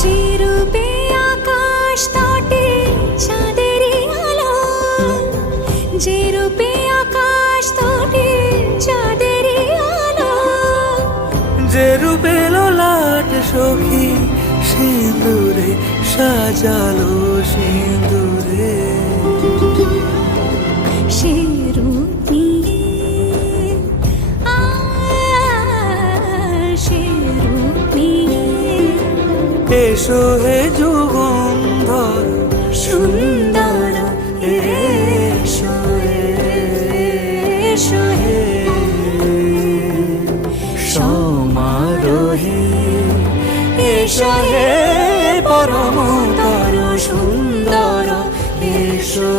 যে রূপে আকাশ তটে চাঁদেরই আলো, যে রূপে আকাশ তটে চাঁদেরই আলো, যে রূপে ললাট সখী সিঁদুরে সাজালো সিঁদুরে। সে রূপ নিয়ে সে রূপ নিয়ে এসো হে যুগন্ধর সুন্দর এসো এসো হে সমারোহে এসো হে পরমতর সুন্দর এসো।